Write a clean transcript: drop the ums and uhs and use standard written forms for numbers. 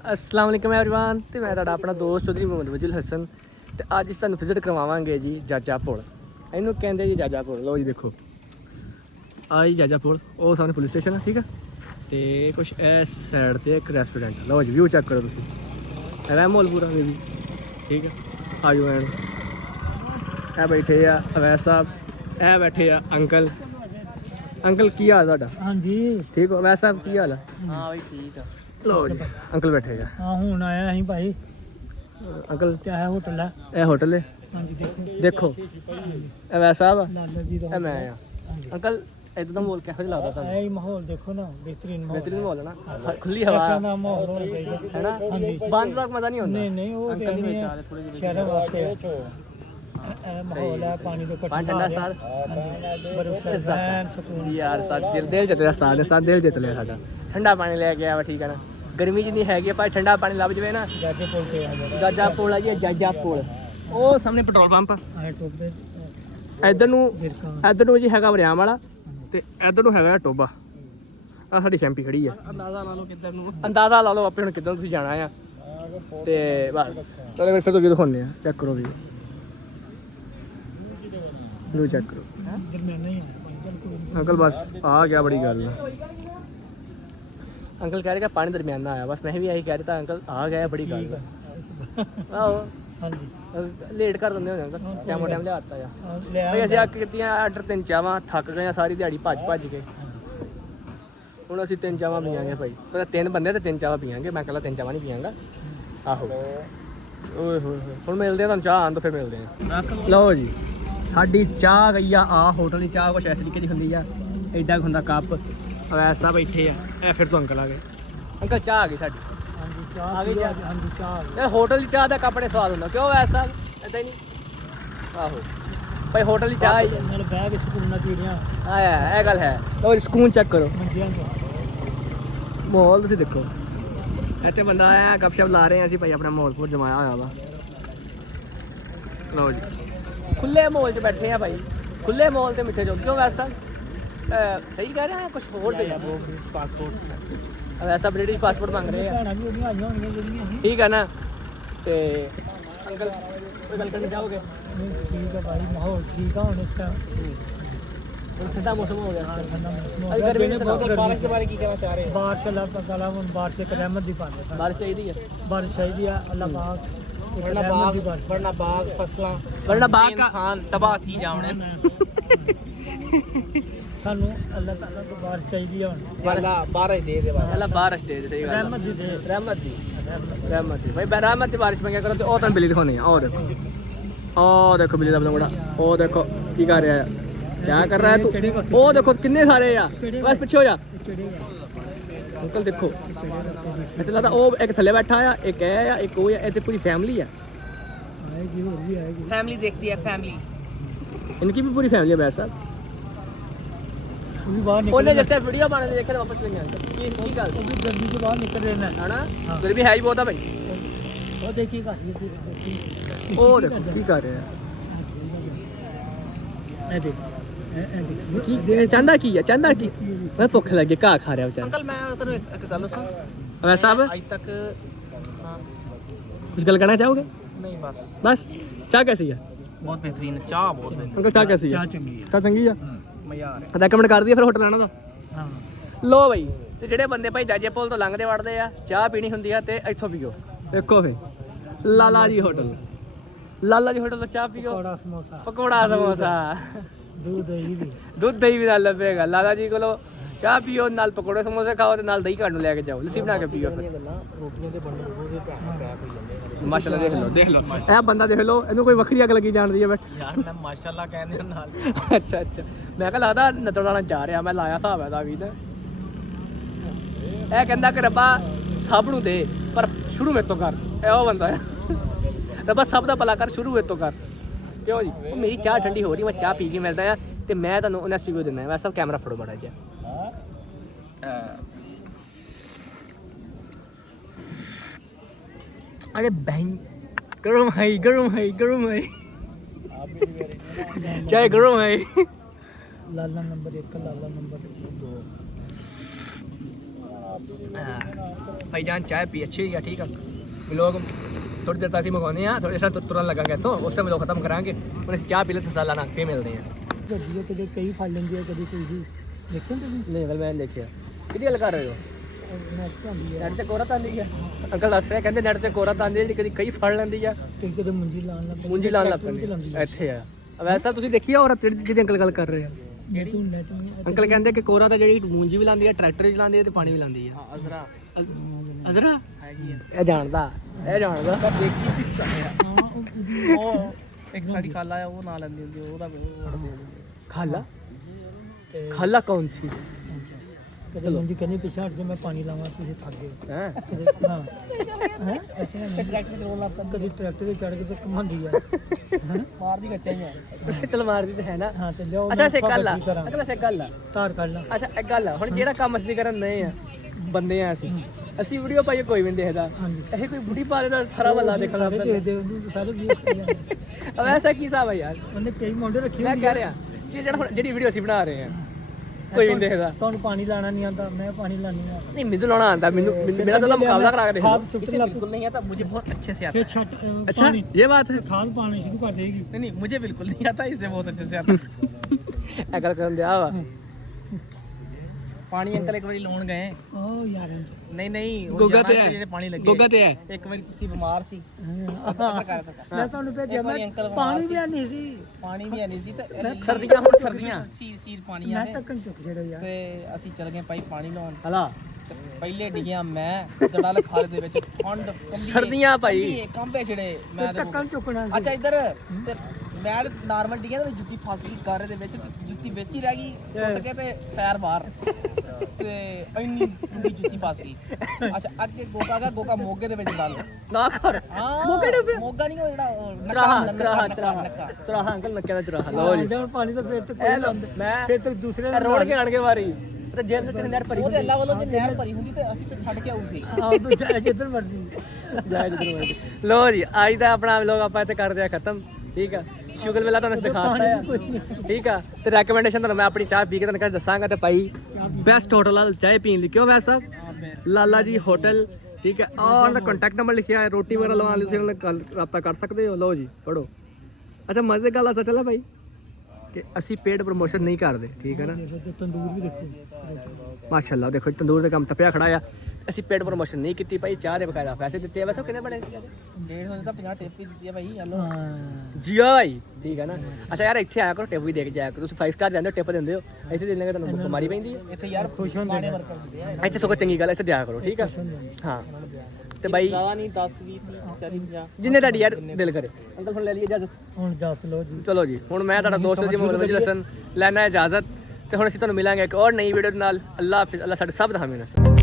अस्सलाम वालेकुम एवरीवन। तो मैं ਤੁਹਾਡਾ ਆਪਣਾ ਦੋਸਤ ਚੌਧਰੀ ਮੁਹੰਮਦ ਵਜੀਲ ਹਸਨ ਤੇ ਅੱਜ ਤੁਹਾਨੂੰ ਵਿਜ਼ਿਟ ਕਰਵਾਵਾਂਗੇ ਜੀ ਜਾਜਾ ਪੁਲ। ਇਹਨੂੰ ਕਹਿੰਦੇ ਜੀ ਜਾਜਾ ਪੁਲ। ਲੋ ਜੀ ਦੇਖੋ ਆ ਜੀ ਜਾਜਾ ਪੁਲ, ਉਹ ਸਾਹਮਣੇ ਪੁਲਿਸ ਸਟੇਸ਼ਨ ਹੈ, ਠੀਕ ਹੈ। ਤੇ ਕੁਛ ਇਸ ਸਾਈਡ ਤੇ ਇੱਕ ਰੈਸਟੋਰੈਂਟ। ਲਓ ਜੀ ਵਿਊ ਚੈੱਕ ਕਰੋ ਤੁਸੀਂ, ਰਹਿਮੋਲ ਪੂਰਾ ਵੀ, ਠੀਕ ਹੈ। ਆਜੋ ਐਨ ਇਹ ਬੈਠੇ ਆ ਅਵੈਸ ਸਾਹਿਬ, ਇਹ ਬੈਠੇ ਆ ਅੰਕਲ। ਅੰਕਲ ਕੀ ਹਾਲ ਤੁਹਾਡਾ? ਹਾਂਜੀ ਠੀਕ ਹੋ ਅਵੈਸ ਸਾਹਿਬ, ਕੀ ਹਾਲ ਹੈ? ਹਾਂ ਬਈ ਠੀਕ ਆ। ਲਓ ਜੀ ਅੰਕਲ ਬੈਠੇ ਆ। ਹਾਂ ਹੁਣ ਆਇਆ ਅਸੀਂ ਭਾਈ, ਅੰਕਲ ਤੇ ਆਇਆ ਹੋਟਲ ਹੈ। ਇਹ ਹੋਟਲ ਹੈ, ਹਾਂਜੀ ਦੇਖੋ ਇਹ ਵੈਸ ਸਾਹਿਬ ਆ, ਲਾਲਾ ਜੀ ਦਾ ਇਹ ਮੈਂ ਆ। ਹਾਂਜੀ ਅੰਕਲ ਇੱਦਾਂ ਦਾ ਮਾਹੌਲ ਕਿਹੋ ਜਿਹਾ ਲੱਗਦਾ ਤੁਹਾਨੂੰ? ਇਹ ਮਾਹੌਲ ਦੇਖੋ ਨਾ, ਬਿਹਤਰੀਨ ਮਾਹੌਲ ਬਿਹਤਰੀਨ ਮਾਹੌਲ ਹੈ ਨਾ, ਖੁੱਲੀ ਐਸਾ ਹਵਾ ਦਾ ਮਾਹੌਲ ਹੋਣਾ ਚਾਹੀਦਾ ਹੈ ਨਾ। ਹਾਂਜੀ ਬੰਦ ਦਾ ਮਜ਼ਾ ਨਹੀਂ ਹੁੰਦਾ। ਨਹੀਂ ਨਹੀਂ ਉਹ ਅੰਕਲ ਤੇ ਦੇ ਨਹੀਂ ਵਿੱਚ ਹੈ, ਆ ਰਹੇ ਥੋੜੇ ਜਿਹੇ ਸ਼ਹਿਰਾਂ ਵਾਸਤੇ ਹੈ। ਇਹ ਮਾਹੌਲ ਹੈ, ਪਾਣੀ ਦੇ ਪਾਣੀ ਠੰਡਾ ਸਤਾਰ ਹਾਂਜੀ ਬਰਫ਼ ਦਾ ਸ਼ਿਜ਼ਾਤ ਐਨ ਸਕੂਨ। ਯਾਰ ਸਾਡਾ ਦਿਲ ਜਿੱਤ ਲਿਆ, ਸਤਾਰ ਦਿਲ ਜਿੱਤ ਲਿਆ ਸਾਡਾ। ਠੰਡਾ ਪਾਣੀ ਲੈ ਕੇ ਆਇਆ, ਠੀਕ ਹੈ ਨਾ। ਗਰਮੀ ਜਿੰਨੀ ਹੈਗੀ ਪਰ ਠੰਡਾ ਪਾਣੀ ਲੱਭ ਜਵੇ ਨਾ। ਜਾਕੇ ਪੁੱਲ ਤੇ ਆ ਜਾਣਾ। ਜਾਜਾ ਪੁਲ ਆ ਜੀ, ਜਾਜਾ ਪੁਲ। ਉਹ ਸਾਹਮਣੇ ਪੈਟਰੋਲ ਪੰਪ, ਆਏ ਟੋਬੇ ਇੱਧਰ ਨੂੰ ਬਿਰਕਾਂ ਇੱਧਰ ਨੂੰ ਜੀ ਹੈਗਾ ਵਰਿਆਮ ਵਾਲਾ, ਤੇ ਇੱਧਰ ਨੂੰ ਹੈਗਾ ਟੋਬਾ। ਆ ਸਾਡੀ ਸ਼ੈਂਪੀ ਖੜੀ ਆ। ਅੰਦਾਜ਼ਾ ਲਾ ਲਓ ਕਿੱਧਰ ਨੂੰ, ਅੰਦਾਜ਼ਾ ਲਾ ਲਓ ਆਪੇ ਹੁਣ ਕਿੱਧਰ ਤੁਸੀਂ ਜਾਣਾ ਆ। ਤੇ ਬਸ ਚਲੋ ਫਿਰ ਤੋਂ ਵੀਡੀਓ ਦਿਖਾਉਂਦੇ ਆ, ਚੈੱਕ ਕਰੋ ਵੀ ਨੂੰ ਚੈੱਕ ਕਰੋ। ਦਰਮਿਆਨਾ ਹੀ ਆਇਆ ਭਾਈ, ਬਿਲਕੁਲ ਅੰਕਲ ਬਸ ਆ ਗਿਆ, ਬੜੀ ਗੱਲ ਆ। ਅੰਕਲ ਕਹਿ ਰਹੇ ਕਿ ਪਾਣੀ ਦਰਮਿਆਨਾ ਆਇਆ, ਬਸ ਮੈਂ ਵੀ ਇਹੀ ਕਹਿ ਰਿਹਾ ਤਾਂ ਅੰਕਲ ਆ ਗਿਆ, ਬੜੀ ਗੱਲ ਆ। ਆਹੋ ਹਾਂਜੀ ਲੇਟ ਕਰ ਦਿੰਦੇ ਹੋ ਅੰਕਲ, ਟਾਈਮ ਟਾਈਮ ਲਿਆਤਾ ਆ ਲੈ ਭਾਈ। ਅਸੀਂ ਆ ਕੀਤੀਆਂ ਆਰਡਰ 3 ਚਾਵਾਂ, ਥੱਕ ਗਏ ਆ ਸਾਰੀ ਦਿਹਾੜੀ ਭੱਜ ਕੇ। ਹੁਣ ਅਸੀਂ 3 ਚਾਵਾਂ ਪੀਵਾਂਗੇ ਭਾਈ, ਪਰ 3 ਬੰਦੇ ਤੇ 3 ਚਾਵਾਂ ਪੀਵਾਂਗੇ। ਮੈਂ ਇਕੱਲਾ 3 ਚਾਵਾਂ ਨਹੀਂ ਪੀਵਾਂਗਾ। ਆਹੋ ਓਏ ਹੋਏ ਹੋਏ, ਹੁਣ ਮਿਲਦੇ ਆ ਤੁਹਾਨੂੰ, ਚਾਹ ਆਉਣ ਤੋਂ ਫਿਰ ਮਿਲਦੇ ਆ। ਲਓ ਜੀ ਸਾਡੀ ਚਾਹ ਗਈ ਆ ਹੋਟਲ ਦੀ ਚਾਹ ਕੁਛ ਇਸ ਤਰੀਕੇ ਦੀ ਹੁੰਦੀ ਆ, ਐਡਾ ਕੁ ਹੁੰਦਾ ਕੱਪ। ਐਸਾ ਬੈਠੇ ਆ, ਇਹ ਫਿਰ ਤੋਂ ਅੰਕਲ ਆ ਗਏ। ਅੰਕਲ ਚਾਹ ਆ ਗਈ ਸਾਡੀ। ਹਾਂਜੀ ਚਾਹ ਆ ਗਈ ਜੀ। ਹਾਂਜੀ ਚਾਹ ਯਾਰ ਹੋਟਲ ਦੀ ਚਾਹ ਦਾ ਕੱਪ ਨੇ ਸਵਾਦ ਹੁੰਦਾ, ਕਿਉਂ ਐਸਾ ਏਦਾਂ ਹੀ ਨਹੀਂ। ਆਹੋ ਭਾਈ ਹੋਟਲ ਦੀ ਚਾਹ ਹੀ ਨਾਲ ਬਹਿ ਕੇ ਸਕੂਨ ਨਾਲ ਪੀੜੀਆਂ ਆਇਆ, ਇਹ ਗੱਲ ਹੈ। ਲਓ ਸਕੂਨ ਚੈੱਕ ਕਰੋ, ਮੰਜੀਆਂ ਤੋਂ। ਮਾਹੌਲ ਤੁਸੀਂ ਦੇਖੋ। ਇੱਥੇ ਬੰਦਾ ਆਇਆ, ਗੱਪਸ਼ਪ ਲਾ ਰਹੇ ਆ ਅਸੀਂ ਭਾਈ, ਆਪਣਾ ਮਾਹੌਲ ਪੂਰ ਜਮਾਇਆ ਹੋਇਆ ਵਾ। ਲਓ ਜੀ ਖੁੱਲੇ ਮਾਹੌਲ 'ਚ ਬੈਠੇ ਆ ਭਾਈ, ਖੁੱਲੇ ਮਾਹੌਲ ਤੇ ਮਿੱਠੇ ਜੋ। ਕਿਉਂ ਵੈਸਾ ਸਹੀ ਕਹਿ ਰਿਹਾ ਕੁਝ ਹੋਰ ਸਹੀ? ਪਾਸਪੋਰਟ ਵੈਸਾ ਬ੍ਰਿਟਿਸ਼ ਪਾਸਪੋਰਟ ਮੰਗ ਰਹੇ ਆ, ਭੈਣਾਂ ਵੀ ਉਹਦੀਆਂ ਆਈਆਂ ਹੋਣਗੀਆਂ ਜਿਹੜੀਆਂ ਅਸੀਂ। ਠੀਕ ਹੈ ਨਾ। ਤੇ ਅੰਕਲ ਕੋਈ ਗੱਲ ਕਰਨ ਜਾਓਗੇ? ਨਹੀਂ ਠੀਕ ਹੈ ਭਾਈ, ਮਾਹੌਲ ਠੀਕ ਆ ਹੁਣ ਇਸ ਟਾਈਮ। ਹੁਣ ਠੰਡਾ ਮੌਸਮ ਹੋ ਗਿਆ, ਠੰਡਾ ਮੌਸਮ ਹੋ ਅੱਜ ਗਿਆ। ਗਰਮੀ ਨਹੀਂ, ਬਹੁਤ ਗਰਮੀ। ਬਾਰਿਸ਼ ਦੇ ਬਾਰੇ ਕੀ ਕਹਿਣਾ ਚਾਹ ਰਹੇ ਹੋ? ਬਾਰਿਸ਼ ਅੱਲਾਹ ਤਾਲਾ, ਹੁਣ ਬਾਰਿਸ਼ ਇੱਕ ਰਹਿਮਤ ਦੀ ਬਾਤ ਹੈ। ਬਾਰਿਸ਼ ਚਾਹੀਦੀ ਹੈ, ਬਾਰਿਸ਼ ਚਾਹੀਦੀ ਆ, ਅੱਲਾਹ ਪਾਕ ਇੱਕ ਰਹਿਮਤ ਦੀ ਬਾਰਿਸ਼। वरना बाग फसलां ਵਰਨਾ ਬਾਗ ਦਾ इंसान तबाह थी जावणे ਸਾਨੂੰ ਅੱਲਾਹ ਤਾਲਾ ਤੋਂ ਬਾਰਿਸ਼ ਚਾਹੀਦੀ ਆ ਹੁਣ। बारिश दे दे ਅੱਲਾ ਬਾਰਿਸ਼ ਦੇ ਦੇ, ਸਹੀ ਗੱਲ ਰਹਿਮਤ ਦੀ ਦੇ ਰਹਿਮਤ ਦੀ ਰਹਿਮਤ। ਰਹਿਮਤ ਦੀ ਭਾਈ, ਰਹਿਮਤ ਦੀ ਬਾਰਿਸ਼ ਮੰਗਿਆ ਕਰੋ। ਤੇ ਉਹ ਤੁਹਾਨੂੰ ਬਿੱਲੀ ਦਿਖਾਉਣੀ ਆ, ਉਹ ਦੇਖੋ, ਉਹ ਦੇਖੋ ਬਿੱਲੀ ਦਾ ਬੜਾ, ਉਹ ਦੇਖੋ ਕੀ ਕਰ ਰਿਹਾ ਆ, ਕਿਆ ਕਰ ਰਿਹਾ ਤੂੰ? ਉਹ ਦੇਖੋ ਕਿੰਨੇ ਸਾਰੇ ਆ, ਬਸ ਪਿੱਛੇ ਹੋ ਜਾ ਅੰਕਲ। ਦੇਖੋ ਇੱਥੇ ਲੱਗਦਾ ਉਹ ਇੱਕ ਥੱਲੇ ਬੈਠਾ ਆ, ਇੱਕ ਇਹ ਆ, ਇੱਕ ਉਹ ਆ। ਇੱਥੇ ਪੂਰੀ ਫੈਮਿਲੀ ਆ, ਆਏਗੀ ਹੋਰ ਵੀ ਆਏਗੀ। फैमिली देखती है फैमिली इनकी भी पूरी फैमिली है वैसा। ਉਹ ਵੀ ਬਾਹਰ ਨਿਕਲ ਉਹਨੇ ਜਿਸ ਵੀਡੀਓ ਬਣਾਉਣ ਦੇਖੇ ਤਾਂ ਵਾਪਸ ਚਲੇ ਜਾਂਦੇ। ਕੀ ਗੱਲ ਉਹ ਵੀ ਗੱਡੀ ਤੋਂ ਬਾਹਰ ਨਿਕਲ ਰਹੇ ਨੇ। ਹਨਾ, ਗਰਮੀ ਹੈ ਹੀ ਬਹੁਤ ਆ ਭਾਈ। ਉਹ ਦੇਖੀਗਾ ਉਹ ਦੇਖੋ ਕੀ ਕਰ ਰਿਹਾ ਇਹ ਦੇਖ ਇਹ ਦੇਖ ਕੀ ਚਾਹੁੰਦਾ, ਕੀ ਆ ਚਾਹੁੰਦਾ ਕੀ? ਮੈਂ ਭੁੱਖ ਲੱਗੀ, ਘਾਹ ਖਾ ਰਿਹਾ ਵਿਚਾਰਾ। अंकल मैं तेन एक गल दसां वैसा ਸਾਹਿਬ अज तक हाँ कुछ गल कहना चाहोगे? नहीं बस बस चाह कैसी है बहुत बेहतरीन चाह बहुत बेहतरीन अंकल? चाह कैसी है? ਚਾਹ ਚੰਗੀ ਆ। ਚਾਹ ਚੰਗੀ ਆ। मजा आ रहा ਰეკਮੈਂਡ ਕਰ ਦਈਏ ਫਿਰ ਹੋਟਲ ਆਣਾ ਦਾ। ਹਾਂ ਲੋ ਬਈ, ਤੇ ਜਿਹੜੇ ਬੰਦੇ ਭਾਈ ਜਾਜੇ ਪੁੱਲ ਤੋਂ ਲੰਘਦੇ ਵੜਦੇ ਆ, ਚਾਹ ਪੀਣੀ ਹੁੰਦੀ ਆ ਤੇ ਇੱਥੋਂ ਪੀਓ। ਦੇਖੋ ਫੇ ਲਾਲਾ ਜੀ ਹੋਟਲ, ਲਾਲਾ ਜੀ ਹੋਟਲ ਤੋਂ ਚਾਹ ਪੀਓ, ਪਕੌੜਾ ਸਮੋਸਾ ਪਕੌੜਾ ਸਮੋਸਾ, दूध दही भी ਦੁੱਧ ਦਹੀਂ ਵੀ ਨਾਲ ਲੱਭੇਗਾ। ਲਾਲਾ ਜੀ ਕੋਲੋਂ ਚਾਹ ਪੀਓ, ਨਾਲ ਪਕੌੜੇ ਸਮੋਸੇ ਖਾਓ ਤੇ ਨਾਲ ਦਹੀਂ ਘਰ ਨੂੰ ਲੈ ਕੇ ਜਾਓ, ਲੱਸੀ ਬਣਾ ਕੇ ਪੀਓ। ਫਿਰ रोटियां दे बनने रोजे पैक हो जांदे ਮਾਸ਼ਾਅੱਲਾ ਦੇਖ ਲਓ ਇਹ ਬੰਦਾ ਦੇਖ ਲਓ, ਇਹਨੂੰ ਕੋਈ ਵੱਖਰੀ ਅੱਗ ਲੱਗੀ ਜਾਣਦੀ ਹੈ ਬੈਠ। यार मैं माशाल्लाह कहने नाल ਅੱਛਾ ਅੱਛਾ, ਮੈਂ ਕਿਹਾ ਲੱਗਦਾ ਨੱਤੜ ਵਾਲਾ ਜਾ ਰਿਹਾ, ਮੈਂ ਲਾਇਆ ਹਿਸਾਬ ਇਹਦਾ ਵੀ। ਇਹ ਕਹਿੰਦਾ ਕਿ ਰੱਬਾ ਸਭ ਨੂੰ ਦੇ ਪਰ ਸ਼ੁਰੂ ਮੇਰੇ ਤੋਂ ਕਰ। ਇਹ ਉਹ ਬੰਦਾ ਹੈ, ਰੱਬਾ ਸਭ ਦਾ ਭਲਾ ਕਰ, ਸ਼ੁਰੂ ਮੇਰੇ ਤੋਂ ਕਰ। ਕਿਉਂ ਜੀ? ਉਹ ਮੇਰੀ ਚਾਹ ਠੰਡੀ ਹੋ ਰਹੀ, ਮੈਂ ਚਾਹ ਪੀ ਕੇ ਮਿਲਦਾ ਆ ਤੇ ਮੈਂ ਤੁਹਾਨੂੰ ਉਹਨੇ ਰਿਵਿਊ ਦਿੰਦਾ। ਵੈਸੇ ਸਭ ਕੈਮਰਾ ਫੜੋ ਬੜਾ ਜਿਹਾ। अरे बहन गरम है, गरम है, गरम है, चाय गरम है। लाला नंबर 1 लाला नंबर 2 ਭਾਈਜਾਨ ਚਾਹ ਪੀ ਅੱਛੀ ਹੈ ਠੀਕ ਆ ਲੋਕ ਥੋੜੀ ਦੇਰ ਤੱਕ ਅਸੀਂ ਮੰਗਾਉਂਦੇ ਆ ਥੋੜੇ ਸਾਲ ਤੁਰਨ ਲੱਗਾਂਗੇ ਇੱਥੋਂ ਉਸ ਟਾਈਮ ਲੋਕ ਖਤਮ ਕਰਾਂਗੇ ਹੁਣ ਅਸੀਂ ਚਾਹ ਪੀ ਲੈ ਤਸਾਲਾ ਨਾਲ ਫੇਰ ਮਿਲਦੇ ਆ ਗੱਡੀ ਕਦੇ ਕਈ ਫੜ ਲੈਂਦੀ ਹੈ ਕਦੇ ਕੋਈ ਵੀ ਦੇਖਿਆ ਤੁਸੀਂ ਨਹੀਂ ਮੈਂ ਦੇਖਿਆ ਕਿਹਦੀ ਗੱਲ ਕਰ ਰਹੇ ਹੋ ਨੈਟ ਤੇ ਆਉਂਦੀ ਹੈ ਨੈਟ ਤੇ ਕੋਰਾ ਤਾਂ ਆਉਂਦੀ ਆ ਅੰਕਲ ਦੱਸ ਰਿਹਾ ਕਹਿੰਦੇ ਨੈਟ ਤੇ ਕੋਰਾ ਤਾਂ ਆਉਂਦੀ ਜਿਹੜੀ ਕਦੀ ਕਈ ਫੜ ਲੈਂਦੀ ਆ ਕਈ ਕਦੇ ਮੁੰਜੀ ਲਾਉਣ ਲੱਗ ਮੁੰਜੀ ਲਾਉਣ ਲੱਗ ਪੈਂਦੀ ਇੱਥੇ ਆ ਵੈਸੇ ਤੁਸੀਂ ਦੇਖੀ ਆ ਔਰਤ ਜਿਹਦੀ ਅੰਕਲ ਗੱਲ ਕਰ ਰਹੇ ਆ ਜਿਹੜੀ ਨੈਟ ਨਹੀਂ ਅੰਕਲ ਕਹਿੰਦੇ ਕਿ ਕੋਰਾ ਤਾਂ ਜਿਹੜੀ ਮੂੰਜੀ ਵੀ ਲਾਉਂਦੀ ਆ ਟਰੈਕਟਰ ਵੀ ਚਲਾਉਂਦੀ ਆ ਤੇ ਪਾਣੀ ਵੀ ਲਾਉਂਦੀ ਆ ਹਾਂ ਅਜ਼ਰਾ ਅਜ਼ਰਾ ਹੈਗੀ ਆ ਇਹ ਜਾਣਦਾ ਉਹ ਇੱਕ ਸਾਡੀ ਖਾਲਾ ਆ ਉਹ ਨਾਲ ਲੈਂਦੀ ਹੁੰਦੀ ਉਹਦਾ ਖਾਲਾ ਖਾਲਾ ਕੌਣ ਸੀ ਕਦੇ ਮੁੰਜੀ ਕਹਿੰਦੀ ਪਿੱਛੇ ਹਟ ਜਾ ਮੈਂ ਪਾਣੀ ਲਾਵਾਂ ਤੁਸੀਂ ਥੱਕ ਗਏ ਹੈ ਕਦੇ ਹਾਂ ਹੈ ਅੱਛਾ ਟਰੈਕਟਰ ਤੇ ਰੋਲ ਆਪਾ ਕਦੇ ਟਰੈਕਟਰ ਤੇ ਚੜ ਕੇ ਤੇ ਘੁੰਮਾਉਂਦੀ ਆ ਮਾਰਦੀ ਕੱਚਾ ਹੀ ਆ ਤੁਸੀਂ ਚਲ ਮਾਰਦੀ ਤੇ ਹੈ ਨਾ ਹਾਂ ਤੇ ਲਿਓ ਅੱਛਾ ਸੇ ਗੱਲ ਆ ਅਗਲਾ ਸੇ ਗੱਲ ਆ ਤਾਰ ਕੱਢ ਲਾ ਅੱਛਾ ਇੱਕ ਗੱਲ ਆ ਹੁਣ ਜਿਹੜਾ ਕੰਮ ਅਸੀਂ ਕਰਨ ਨਹੀਂ ਆ ਬੰਦੇ ਆ ਅਸੀਂ ਵੀਡੀਓ ਪਾਈਏ ਕੋਈ ਵੀ ਨਹੀਂ ਦੇਖਦਾ ਹਾਂਜੀ ਇਹ ਕੋਈ ਬੁੱਢੀ ਪਾਲੇ ਦਾ ਸਾਰਾ ਵੱਲਾ ਦੇਖਣਾ ਸਾਰੇ ਦੇਖਦੇ ਉਹਨੂੰ ਸਾਰੇ ਵੀ ਵੈਸਾ ਕੀ ਹਿਸਾਬ ਆ ਯਾਰ ਉਹਨੇ ਕਈ ਮੁੰਡੇ ਰੱਖੇ ਮੈਂ ਕਹਿ ਰਿਹਾ ਜਿਹੜੀ ਵੀਡੀਓ ਅਸੀਂ ਬਣਾ ਰਹੇ ਆ ਕੋਈ ਵੀ ਨਹੀਂ ਦੇਖਦਾ ਤੁਹਾਨੂੰ ਪਾਣੀ ਲਾਣਾ ਨਹੀਂ ਆਉਂਦਾ ਮੈਂ ਪਾਣੀ ਲਾਣੀ ਆ नहीं मुझे लाना आता मेरा तो मुकाबला करा के देखो खाद छुट्टी लग बिल्कुल नहीं आता मुझे बहुत अच्छे से आता फिर है छट अच्छा ये बात है खाद पानी शुरू कर देगी नहीं नहीं मुझे बिल्कुल नहीं आता इससे बहुत अच्छे से आता है अकल कर दिया वा पानी अंकल एक बारी लाउन गए ओ यार नहीं नहीं गोगा ते ਜਿਹੜੇ ਪਾਣੀ ਲੱਗੇ गोगा ते है ਇੱਕ ਵਾਰੀ ਤੁਸੀਂ ਬਿਮਾਰ ਸੀ ਮੈਂ ਤੁਹਾਨੂੰ ਭੇਜਿਆ ਇੱਕ ਵਾਰੀ ਅੰਕਲ ਪਾਣੀ ਵੀ ਨਹੀਂ ਸੀ ਪਾਣੀ ਵੀ ਨਹੀਂ ਸੀ ਤੇ सर्दियां ਹੁਣ सर्दियां ਸੀਰ ਸੀਰ ਪਾਣੀ ਆ ਮੈਂ ਟੱਕਣ ਚੁੱਕ ਛੜਿਆ ਯਾਰ ਤੇ ਅਸੀਂ ਚਲ ਗਏ ਭਾਈ ਪਾਣੀ ਲਾਉਣ हला ਤੇ ਪਹਿਲੇ ਡਿੱਗਿਆ ਮੈਂ ਜੜਾਲ ਖਾਲ ਦੇ ਵਿੱਚ ਠੰਡ सर्दियां भाई ਕੰਬੇ ਛੜੇ ਮੈਂ ਤੇ ਟੱਕਣ ਚੁੱਕਣਾ ਸੀ ਅੱਛਾ ਇੱਧਰ ਤੇ ਮੈਂ ਨਾਰਮਲ ਡਿੱਗਿਆ ਤੇ ਜੁੱਤੀ ਫਸ ਗਈ ਗਾਰੇ ਦੇ ਵਿੱਚ ਤੇ ਜੁੱਤੀ ਵਿੱਚ ਹੀ ਰਹਿ ਗਈ ਟੁੱਟ ਕੇ ਤੇ ਪੈਰ ਬਾਹਰ ਤੇ ਇੰਨੀ ਜੁੱਤੀ ਫਸ ਗਈ ਅੱਛਾ ਅੱਗੇ ਗੋਗਾ ਮੋਗੇ ਦੇ ਵਿੱਚ ਡਾਲ ना कर ਮੋਗਾ ਨਹੀਂ ਉਹ ਜਿਹੜਾ चराहा चराहा अंकल नक्के दा चराहा लो जी ਹੁਣ ਪਾਣੀ ਤਾਂ ਫੇਰ ਤੇ ए लो मैं ਫੇਰ ਤੇ ਦੂਸਰੇ रोड के आण के मारी ਤੇ ਜੇਬ ਤੇ ਨਹਿਰ ਭਰੀ ਉਹਦੇ ਅੱਲਾ ਵੱਲੋਂ ਜੇ ਨਹਿਰ ਭਰੀ ਹੁੰਦੀ ਤੇ ਅਸੀਂ ਤੇ ਛੱਡ ਕੇ ਆਉ ਸੀ ਆਹ ਤੂੰ ਜਿੱਧਰ ਮਰਜ਼ੀ ਜਾ ਜਿੱਧਰ ਮਰਜ਼ੀ ਲੋ ਜੀ ਅੱਜ ਦਾ ਆਪਣਾ ਵਲੌਗ ਆਪਾਂ ਇੱਥੇ ਕਰਦੇ ਆ ਖਤਮ ਠੀਕ ਆ ਸ਼ੁਗਲ ਵੇਲਾ ਤੁਹਾਨੂੰ ਦਿਖਾਤਾ ਹੈ ਠੀਕ ਆ ਤੇ ਰეკਮੈਂਡੇਸ਼ਨ ਤੁਹਾਨੂੰ ਮੈਂ ਆਪਣੀ ਚਾਹ ਪੀ ਕੇ ਤੁਹਾਨੂੰ ਦੱਸਾਂਗਾ ਤੇ ਭਾਈ ਬੈਸਟ ਹੋਟਲ ਵਾਲ ਚਾਹ ਪੀਣ ਲਈ ਕਿਉਂ ਵੈਸ ਸਾਹਿਬ ਲਾਲਾ ਜੀ ਹੋਟਲ ਠੀਕ ਹੈ ਔਰ ਉਹਦਾ ਕੰਟੈਕਟ ਨੰਬਰ ਲਿਖਿਆ ਹੈ ਰੋਟੀ ਵਗੈਰਾ ਲਵਾਉਣ ਲਈ ਤੁਸੀਂ ਇਹਨਾਂ ਨਾਲ ਰਾਬਤਾ ਕਰ ਸਕਦੇ ਹੋ ਲਓ ਜੀ ਪੜੋ ਅੱਛਾ ਮਜ਼ੇ ਦੀ ਗੱਲ ਆ ਚੱਲਾ ਭਾਈ ਕਿ ਅਸੀਂ ਪੇਡ ਪ੍ਰਮੋਸ਼ਨ ਨਹੀਂ ਕਰਦੇ ਠੀਕ ਹੈ ਨਾ ਤੰਦੂਰ ਵੀ ਦੇਖੋ ਮਾਸ਼ਾਅੱਲਾ ਦੇਖੋ ਤੰਦੂਰ ਦਾ ਕੰਮ ਤਪਿਆ ਖੜਾ ਆ ਅਸੀਂ ਪੇਡ ਪ੍ਰਮੋਸ਼ਨ ਨਹੀਂ ਕੀਤੀ ਭਾਈ ਚਾਹ ਦੇ ਬਕਾਇਦਾ ਪੈਸੇ ਦਿੱਤੇ ਆ ਵੈਸੇ ਕਿੰਨੇ ਬਣੇ 150 ਤਾਂ 50 ਟੇਪ ਹੀ ਦਿੱਤੀ ਹੈ ਭਾਈ ਹਲੋ ਹਾਂ ਜੀਓ ਭਾਈ ਠੀਕ ਹੈ ਨਾ ਅੱਛਾ ਯਾਰ ਇੱਥੇ ਆਇਆ ਕਰੋ ਟਿਪ ਵੀ ਦੇ ਕੇ ਜਾਇਆ ਕਰੋ ਤੁਸੀਂ 5 ਸਟਾਰ ਜਾਂਦੇ ਹੋ ਟਿਪ ਦਿੰਦੇ ਹੋ ਇੱਥੇ ਦੇ ਲੈਣਗੇ ਤੁਹਾਨੂੰ ਬਿਮਾਰੀ ਪੈਂਦੀ ਹੈ ਇੱਥੇ ਯਾਰ ਖੁਸ਼ ਹੁੰਦੇ ਮਾੜੇ ਵਰਕਰ ਹੁੰਦੇ ਆ ਇੱਥੇ ਸਗੋਂ ਚੰਗੀ ਗੱਲ ਹੈ, ਇੱਥੇ ਦਿਆ ਕਰੋ ਠੀਕ ਆ ਹਾਂ ਤੇ ਬਾਈ ਜ਼ਿਆਦਾ ਨਹੀਂ 10 20 30 40 50 ਜਿੰਨੇ ਤੁਹਾਡੀ ਯਾਰ ਦਿਲ ਕਰੇ ਅੰਕਲ ਹੁਣ ਲੈ ਲਈਏ ਇਜਾਜ਼ਤ ਹੁਣ ਦੱਸ ਲਓ ਜੀ ਚਲੋ ਜੀ ਹੁਣ ਮੈਂ ਤੁਹਾਡਾ ਦੋਸਤ ਜੀ ਮੁਹੰਮਦ ਵਜੀਰ ਹਸਨ ਲੈਣਾ ਇਜਾਜ਼ਤ ਤੇ ਹੁਣ ਅਸੀਂ ਤੁਹਾਨੂੰ ਮਿਲਾਂਗੇ ਇੱਕ ਹੋਰ ਨਈ ਵੀਡੀਓ ਦੇ ਨਾਲ ਅੱਲਾਹ ਹਾਫਿਜ਼ ਅੱਲਾਹ ਸਾਡੇ ਸਭ ਦਾ ਹਾਮੀ ਨਸਰ